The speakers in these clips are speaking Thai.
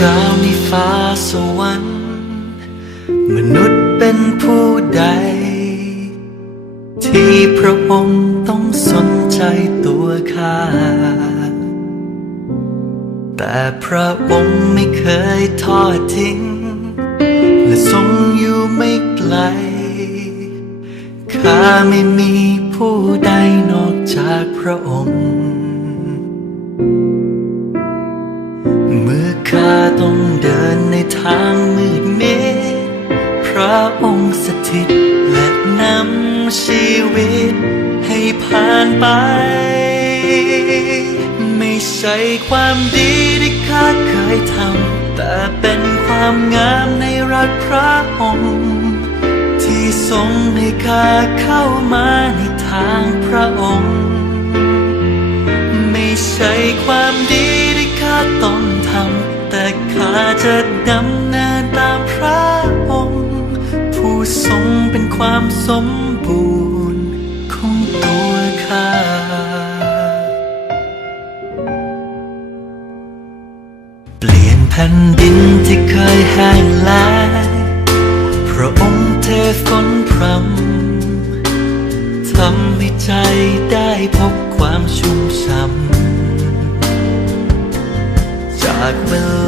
ในฟ้าสวรรค์ มนุษย์เป็นผู้ใด ที่พระองค์ต้องสนใจตัวข้า แต่พระองค์ไม่เคยทอดทิ้ง และทรงอยู่ไม่ไกล ข้าไม่มีผู้ใดนอกจากพระองค์ ข้าต้องเดินในทางมืดมิดพระองค์สถิตและนำชีวิตให้ผ่านไป ไม่ใช่ความดีที่ข้าเคยทำ แต่เป็นความงามในรักพระองค์ ที่ทรงให้ข้าเข้ามาในทางพระองค์ จะดำเนินตามพระองค์ ผู้ทรงเป็นความสมบูรณ์ของตัวข้าเปลี่ยนแผ่นดินที่เคยแห้งแล้งพระองค์เทฝนพรำทำให้ใจได้พบความชุ่มช่ำจากเวลา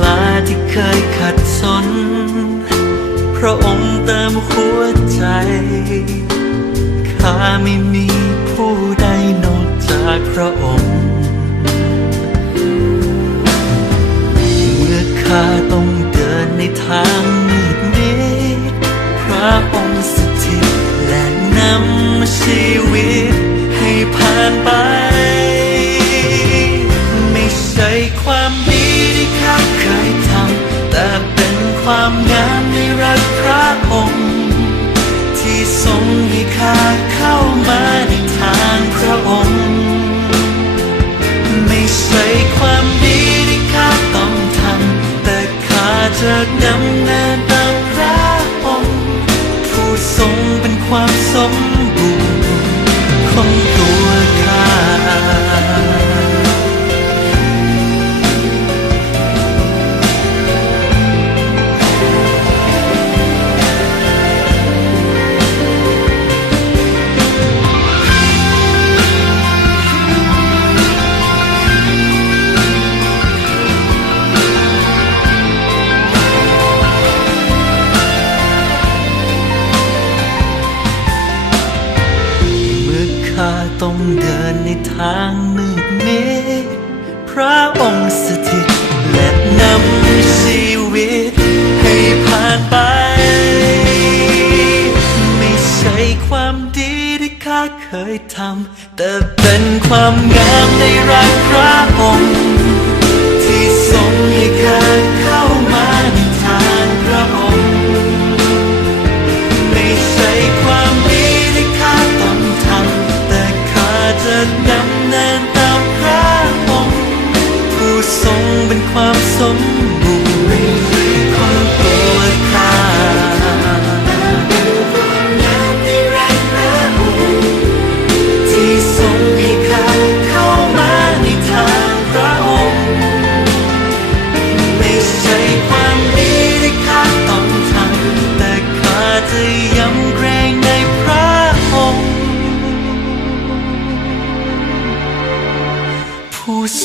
ระองค์เติมหัวใจ ข้าไม่มีผู้ใดนอกจากพระองค์ เมื่อข้าต้องเดินในทางมืดมิดพระองค์สถิตและนำชีวิตให้ผ่านไป ไม่ใช่ความดีที่ข้าเคยทำแต่เป็นความงาม ที่ทรงให้ข้าเข้ามาในทางพระองค์ ไม่ใช่ความดีที่ข้าต้องทำแต่ข้าจะดำเนินตามพระองค์ ผู้ทรงเป็นความสมบูรณ์ของ ต้องเดินในทางมืดมิดพระองค์สถิตและนำชีวิตให้ผ่านไป ไม่ใช่ความดีที่ข้าเคยทำ แต่เป็นความงามในรักพระองค์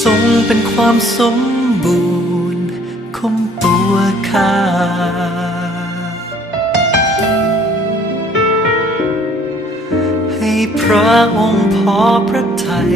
ทรงเป็นความสมบูรณ์ของตัวข้าให้พระองค์พอพระทัย